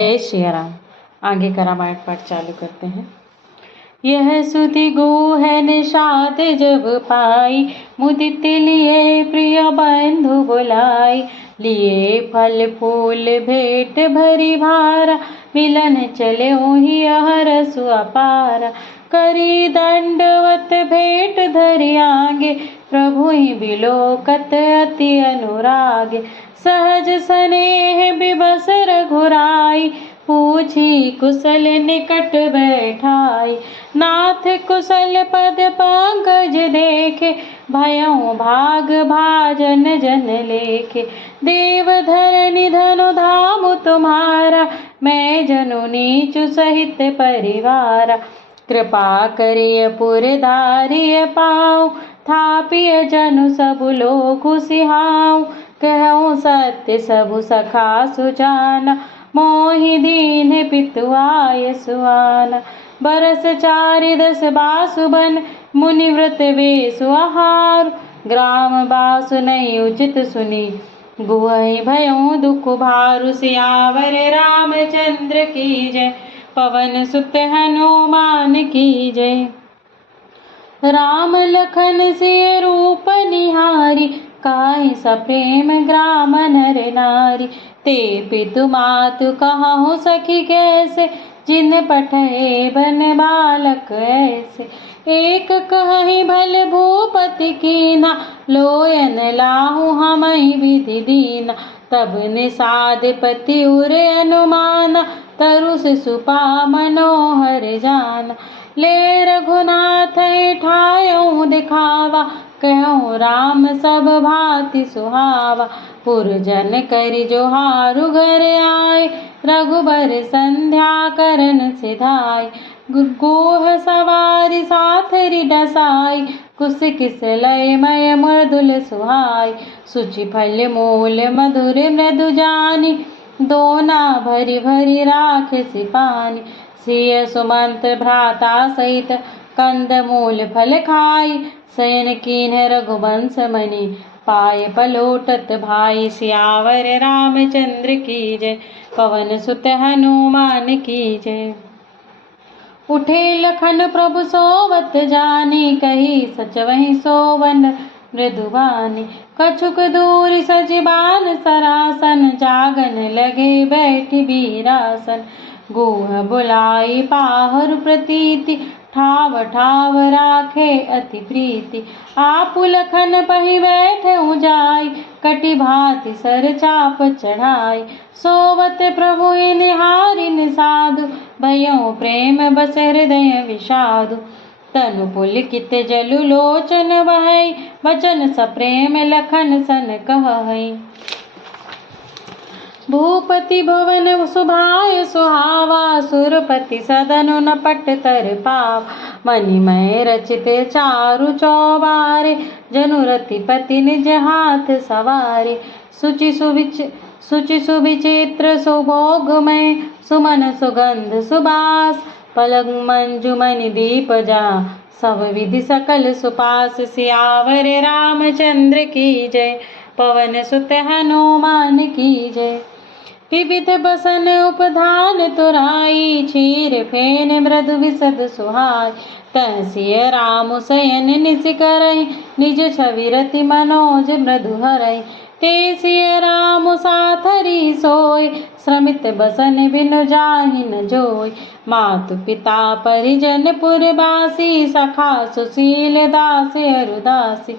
जय श्री राम। आगे का रामायण पाठ चालू करते हैं। यह सुधि गो है निषाद जब पाई, मुदित लिए प्रिय बंधु बुलाई। लिए फल फूल भेंट भरी भारा, मिलन चले ओहि हरसु अपारा। करी दंडवत भेंट धरि आगे, प्रभु ही बिलोकत अति अनुरागे। सहज स्नेह बिबस रघुराई, पूछी कुशल निकट बैठाई। नाथ कुशल पद पंकज देखे, भयउ भाग भाजन जन लेखे। देव धरनि धनु धाम तुम्हारा, मैं जनु नीचु सहित परिवारा। कृपा करिय पुरधारिय पाऊँ, थापिय जनु सबु लोकु सिहाऊँ। कहूँ सत्य सबु सखा सुजाना, मोहि दीन पितु आय सुआना। बरस 4 बासुबन, मुनि व्रत वेसु आहार। ग्राम बासु नहीं उचित सुनी, गुहहि भयउ दुख भारु। सियावर रामचंद्र की जय, पवन सुत हनुमान की जय। राम लखन सिय रूप निहारी, काहि सप्रेम ग्राम नर नारी। ते पितु मातु कहाहु सखी कैसे, जिन पठए बन बालक ऐसे। एक कहहि भल भूपति कीना, लोयन लाहु हमहि विधि दीना। तब निषाद पति उर अनुमाना, तरु शिशुपा मनोहर जाना। ले रघुनाथ ठायऊ दिखावा, कहूँ राम सब भांति सुहावा। पुरजन करि जोहारु घर आए, रघुबर संध्या करन सिधाई। गोह सवारी साथरि डसाई, कुस किस लय मय मृदुल सुहाई। सुचि फल मूल मधुर मृदु जानी, दोना भरी भरी राखसी पानी। सिय सुमंत्र भ्राता सहित, कंद मूल फल खाई। शयन कीन्ह रघुवंश मनि, पाय पलोटत भाई। सियावर रामचंद्र की जय, पवन सुत हनुमान की जय। उठे लखन प्रभु सोवत जानी, कही सचवहि सोवन मृदुबानी। कछुक दूरि सजि बान सरासन, जागन लगे बैठि बीरासन। गुह बुलाई पाहुर प्रतीति, ठाव ठाव राखे अति प्रीति। आपु लखन पहि बैठउ जाई, कटि भांति सर चाप चढ़ाई। सोवत प्रभु निहारि निषादु, भयउ प्रेम बस हृदय विषादु। तनु पुलकित जलु लोचन बहै, वचन सप्रेम लखन सन कहै। भूपति भवन सुभाय सुहावा, सुरपति सदन न पट तर पाव। मणिमय रचित चारु चौबारे, जनु रतिपति निज हाथ सवारे। सुचि सुविचित्र सुभोगमय, सुमन सुगंध सुबास। पलंग मंजुमनि दीप जा, सब विधि सकल सुपास। सियावर रामचंद्र की जय, पवन सुत हनुमान की जय। विविध बसन उपधान तुराई, क्षीर फेन मृदु विशद सुहाई। तह सिय राम शयन निसि करई, निज छवि रति मनोज मृदु हरई। ते सिय राम साथरी सोय, श्रमित बसन बिनु जाहि न जोय। मातु पिता परिजन पुरबासी, सखा सुशील दास अरुदासी।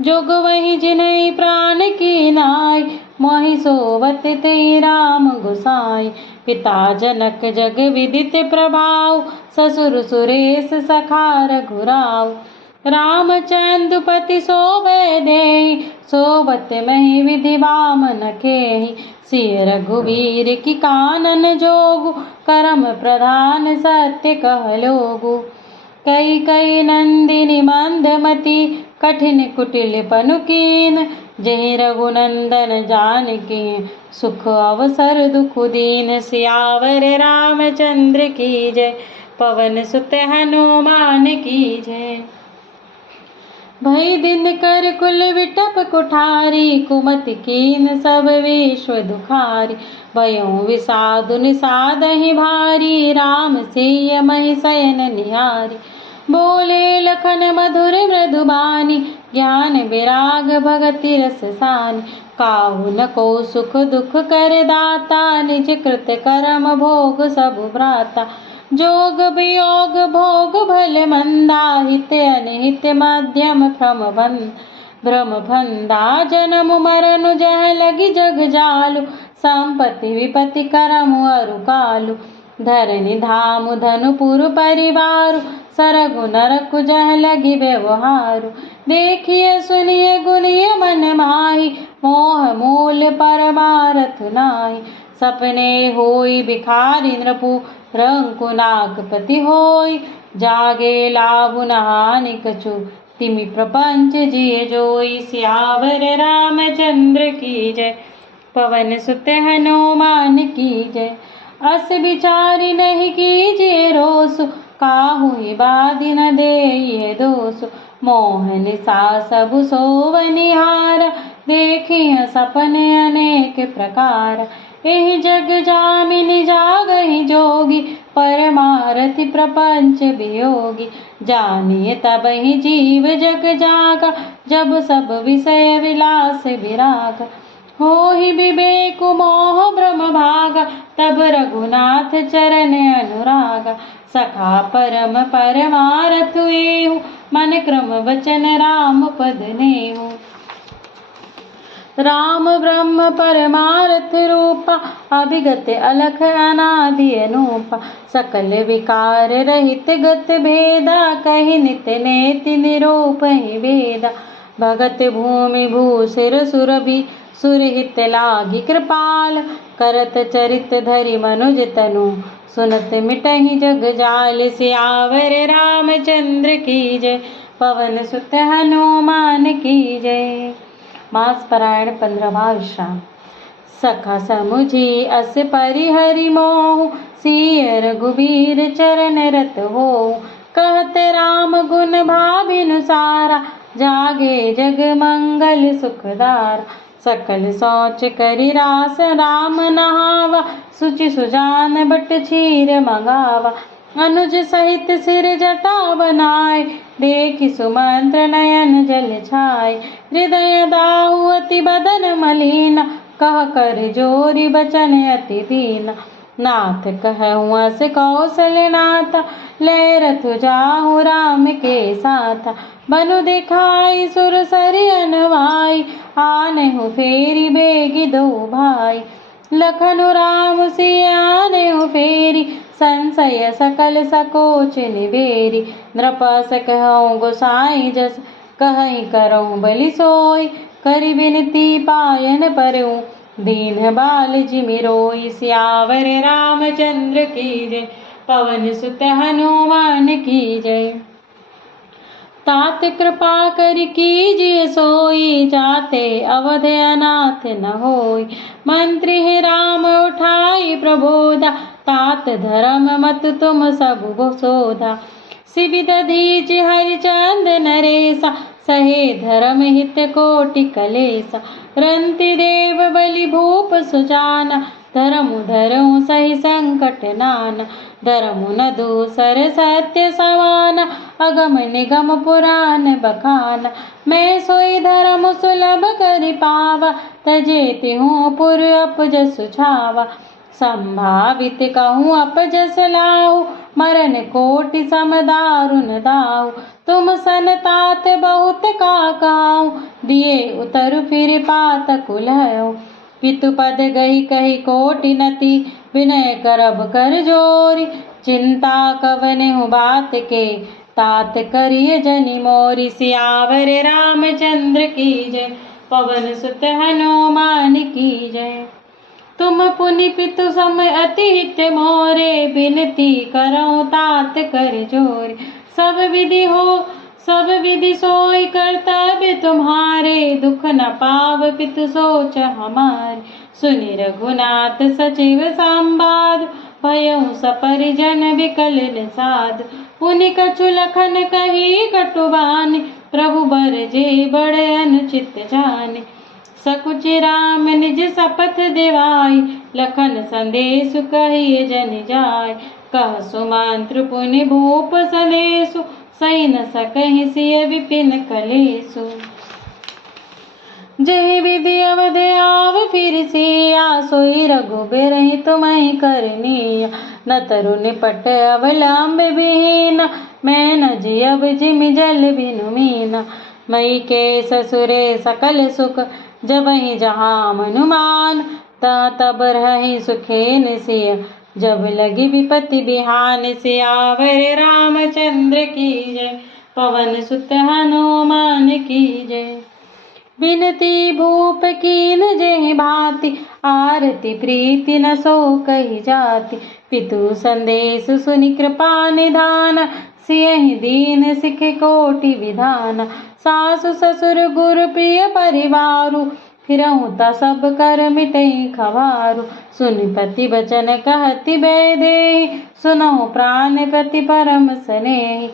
जोग वही जिनहि प्राण की नाई, मोहि सोवत तेहि राम गोसाई। पिता जनक जग विदित प्रभाव, ससुर सुरेश सखा रघुराव। रामचंद्र पति शोभै देहि, सोवत महि विधि वामन खेहि। सिय रघुवीर की कानन जोगु, करम प्रधान सत्य कह लोगु। कई कई नंदिनी मंदमती, कठिन कुटिल पनु कीन। जहि रघुनंदन जानकी, सुख अवसर दुख दीन। सियावर रामचंद्र की जय, पवन सुत हनुमान की जय। भई दिन कर कुल विटप कुठारी, कुमति कीन सब विश्व दुखारी। भयों विषादु निषादहि भारी, राम सिय महि शयन निहारी। बोले लखन मधुर मृदुबानी, ज्ञान विराग भगति रस सानी। काहू न को सुख दुख कर दाता, निज कृत करम भोग सब भ्राता। जोग वियोग भोग भल मंदा, हित अनहित मध्यम भ्रम फंदा। जन्म मरण जह लगी जग जालु, संपत्ति विपत्ति करम अरु कालु। धरनि धामु धनुपुर परिवारु, सरगु नरकु जह लगी व्यवहारु। देखिए सुनिए गुनिए मन माही, मोह मूल परमारथ नाही। सपने होई भिखारी नृपु, रंकुनाकपति होई। जागे लाभु न हानि कछु, तिमि प्रपंच जिय जोई। सियावर रामचंद्र की जय, पवन सुत हनुमान की जय। अस विचारी नहीं कीजिए रोसु, काहुई बाधि न देइए दोसु। मोहन सा सबु सोवनिहार, देखिए सपने अनेक प्रकार। एहि जग जामिनि जागहि जोगी, परमारथि प्रपंच वियोगी। जानिए तबहि जीव जग जागा, जब सब विषय विलास विराग। होहि विवेक मोह भ्रम भागा, तब रघुनाथ चरण अनुरागा। सखा परम परमारथ एहु, मन क्रम वचन राम पद नेहु। राम ब्रह्म परमारथ रूपा, अभिगत अलख अनादि अनूपा। सकल विकार रहित गत भेदा, कहि नित नेति निरूपहि वेदा। भगत भूमि भूषिर सुरभि, सुरहित लागी कृपाल। करत चरित धरि मनुज तनु, सुनत मिटहि जग जाल। सियावर रामचंद्र की जय, पवन सुत हनुमान की जय। मास पारायण 15वां विश्राम। सखा समुझी अस परिहरि मोहु, सिय रघुबीर चरण रत होऊ। कहत राम गुण भाभिनुसारा, जागे जग मंगल सुखदार। सकल सोच करि रास राम नहावा, सुचि सुजान बट चीर मंगावा। अनुज सहित सिर जटा बनाए, देखि सुमंत्र नयन जल छाय। हृदय दाहु अति बदन मलिन, कह कर जोरी बचन अति दीन। नाथ कहऊँ अस कौशल नाथ, ले रथ जाहु राम के साथ। बनु दिखाई सुर सरि अनवाई, आनेहु फेरी बेगी दो भाई। लखनु राम सिय आनेहु फेरी, संशय सकल सकोच निबेरी। नृपस कहऊँ गोसाई जस, कहीं करऊँ बलि सोई। करि बिनती पायन परऊँ, दीन बाल जिमि रोई। सियावर रामचंद्र की जय, पवन सुत हनुमान की जय। तात कृपा करि कीजिए सोई, जाते अवध अनाथ न होई। मंत्री राम उठाई प्रबोधा, तात धर्म मत तुम सब सोधा। शिवि दधीचि हरिचंद नरेसा, सहे धर्म हित कोटि कलेसा। रंति देव बलि भूप सुजाना, धर्मु धरऊँ सहि संकट नाना। धर्मु न दूसर सत्य समाना, अगम निगम पुराण बखाना। मैं सोई धर्म सुलभ करि पावा, तजे तिहूँ पुर अपजसु छावा। संभावित कहूँ अपजस लाहु, मरण कोटि सम दारुन दाहु। तुम सन तात बहुत का काहू, दिए उतर फिर पातक लहऊ। पितु पद गही कही कोटि नति, विनय करब कर जोरी। चिंता कवनेहु बात के, तात करिय जनि मोरी। सियावर रामचंद्र की जय, पवन सुत हनुमान की जय। तुम पुनि पितु सम अति हित मोरे, बिनती करऊँ तात कर जोरे। सब विधि सोई कर्तव्य तुम्हारे, दुख न पाव पितु सोच हमारे। सुनि रघुनाथ सचिव संवाद, भयऊँ सपरिजन विकल साध। पुनि कछु लखन कही कटुबानी, प्रभु बर जे बड़े अनुचित जाने। सकुच राम निज शपथ दिवाई, लखन संदेश कहिए जन जाय। कह सुमंत्र पुनि भूप संदेशु, सही न सकहि सिय विपिन कलेसु। जहि विधि अवध आव फिर सिया, सोई रघुबीर तुम्हें करनिया। न तरु निपट अवलंब विहीना, मैं न जियब जिमि जल बिनु मीना। मई के ससुरे सकल सुख, जबहि जहाँ मनुमान। तब रहि सुखेन सिय, जब लगी विपत्ति बिहान। सियावर रामचंद्र की जय, पवन सुत हनुमान की जय। बिनती भूप कीन जेहि भांति, आरती प्रीति न सो कहि जाति। पितु संदेश सुनि कृपा निधान, सियहि दीन सिख कोटि विधान। सासु ससुर गुरु प्रिय परिवारु, फिरहु त सब कर मिटई खवारु। सुनि पति बचन कहति बैदेहि, सुनहु प्राण प्रति परम स्नेहि।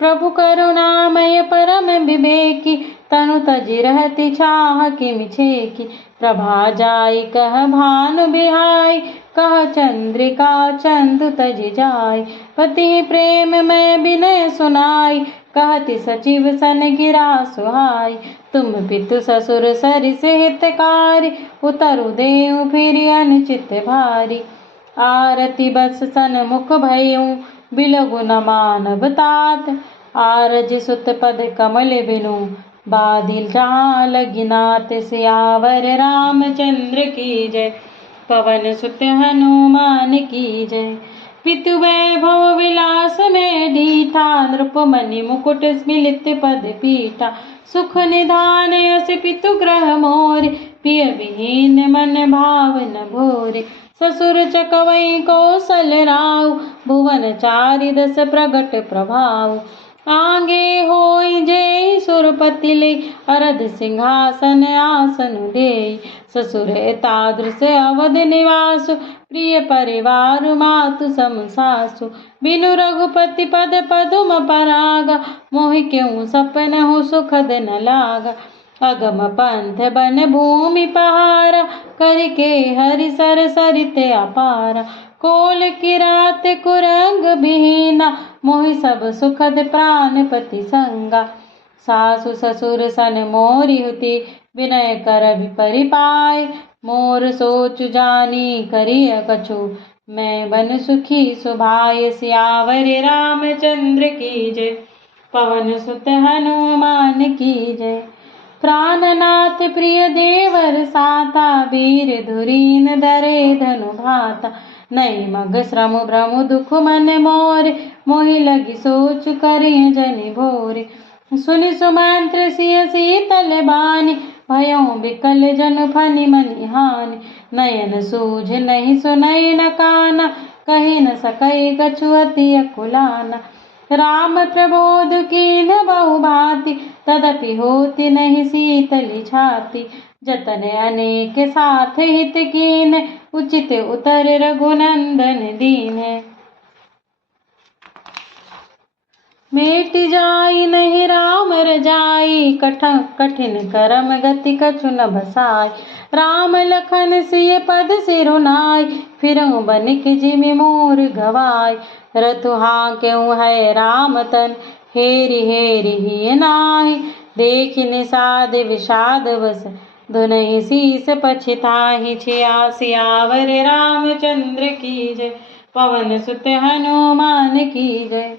प्रभु करुणामय परम विवेकी, तनु तजि रहति छाह किमि छेकी। प्रभा जाई कह भानु बिहाई, कह चंद्रिका चंदु तजि जाय। पति प्रेम मैं विनय सुनाई, कहति सचिव सन गिरा सुहाई। तुम पितु ससुर सरिस हितकारी, उतरु देउ फिर अनुचित भारी। आरती बस सन मुख भयउ, बिलगु न मानव तात। आरज सुत पद कमल बिनु, बादिल जहाँ लगी नाथ। सियावर रामचंद्र की जय, पवन सुत हनुमान की जय। पितु वैभव विलास में डीठा, नृपमणि मुकुट मिलित पद पीठा। सुख निधान यस पितु ग्रह मोरे, पिय विहीन मन भावन भोरे। ससुर चकवई कौशल राउ, भुवन चारि दस प्रगट प्रभाव। आगे होई जय सुरपति ले, अरध सिंहासन आसन देई। ससुर तादृश अवध निवासु, प्रिय परिवार मातु सम सासु। बिनु रघुपति पद पदुम परागा, मोहि क्यों सपन हो सुखद न लागा। अगम पंथ बन भूमि पहारा, करके हरि सर सरित अपारा। कोल किरात कुरंग बिहीना, मोहि सब सुखद प्राणपति संगा। सासु ससुर सन मोरि हुति, विनय कर परिपाय। मोर सोच जानी करिय कछु, मैं बन सुखी सुभाय। सियावर रामचंद्र की जय, पवन सुत हनुमान की जय। प्राणनाथ प्रिय देवर साता, वीर धुरीन धरे धनु भाता। नई मग श्रम भ्रम दुख मन मोरे, मोहि लगी सोच करिय जनि भोरे। सुनि सुमंत्र सिय शीतल बानी, भयउ बिकल जनु फनि मनि हानि। नयन सूझ नहीं सुनई न काना, कहि न सकई कछु अति अकुलाना। राम प्रबोध कीन बहु भांति, तदपि होति नहीं शीतली छाती। जतन अनेक साथ हित कीन, उचित उतर रघुनंदन दीन। मेट जाई नहीं राम रजाई, कठिन करम गति कछु न बसाई। राम लखन सिय पद सिरुनाई, फिरहु बनिक जिमि मोर गवाई। रतुहा क्यों है राम तन, हेरि हेरि हिय नाही। देखि निषाद विषाद बस, धुनहि शीस पछिताहि। सियावर रामचंद्र की जय, पवन सुत हनुमान की जय।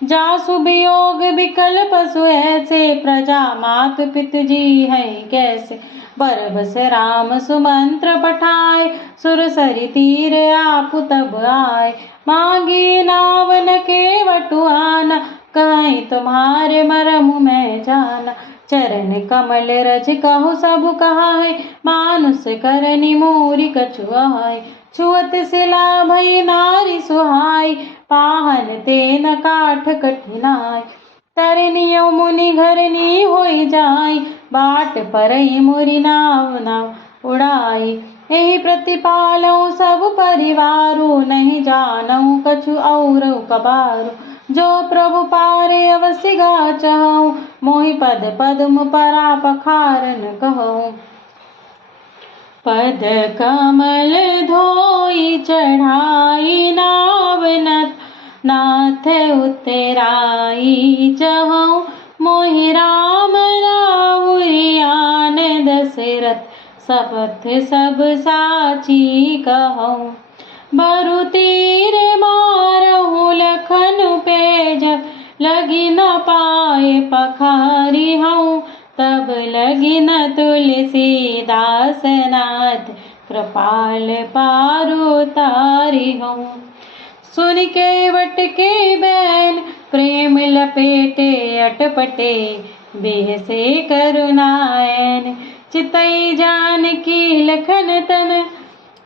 जासु वियोग विकल पशु ऐसे, प्रजा मातु पितु जी है कैसे। बरबस राम सुमंत्र पठाए, सुरसरि तीर आपु तब आए। मांगी नावन के वटुआना, कहीं तुम्हारे मरमु मैं जाना। चरण कमल रज कहु सब कहाय, मानुष करनी मोरी कछु आय। छुअत सिला भई नारी सुहाई, पाहन तेन काठ कठिनाय। तरनियो मुनि घरनी होई जाई, बाट परई मुरि नाव नाव उड़ाई। एहि प्रतिपालौ सब परिवारु, नहीं जानौ कछु और कबारु। जो प्रभु पारे अवश्य गा चाहूँ, मोहि पद पद्म परा पखारन कहूँ। पद कमल धोई चढ़ाई नावनत, नाथ उतराई चहूँ। मोहि राम राउरियान दशरथ, शपथ सब साची कहूँ। बरु तीर मारहूँ लखन पेज, लगी न पाए पखारी हूँ। तब लगी न तुलसीदास नाथ, कृपाल पारु तारी हूँ। सुन के वट के बैल प्रेम लपेटे अटपटे, बेहसे करुणायन चितई जानकी लखन तन।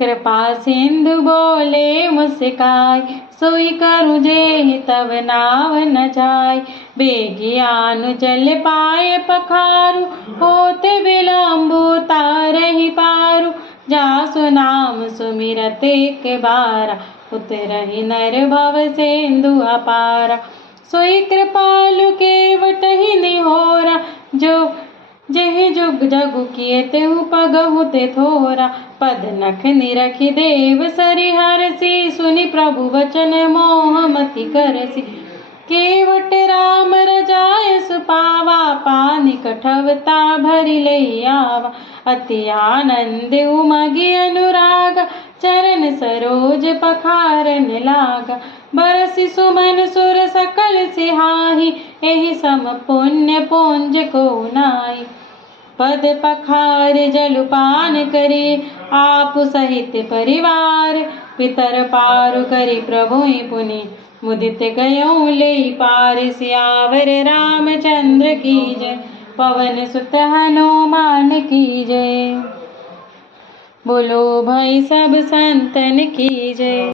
कृपा सिंधु बोले मुस्काय, सोई करूँ जेहि तब नाव न जाय। बेगियानु जल पाए पखारु, होते विलम्बु तारहि पारु। जासु नाम सुमिरत एक बारा, उतरहि नर भव सिंधु अपारा। सोई कृपालु केवटहि निहोरा, जो जेहि जुग जगु किए तेहु पगहु ते थोरा। पद नख निरखि देव सरि हरसि, सुनि प्रभु वचन मोह मति करसि। केवट राम रजाय सुपावा, पानि कठवता भरि लई आवा। अति आनंद उमगि अनुराग, चरण सरोज पखारन लागा। बरसि सुमन सुर सकल सिहाहि, एहि सम पुण्य पुंज को नाहि। पद पखार जलपान करी, आप सहित परिवार। पितर पारु करी प्रभुहि पुनि, मुदित गयऊँ लेई पार। सियावर रामचंद्र की जय, पवन सुत हनुमान की जय। बोलो भाई सब संतन की जय।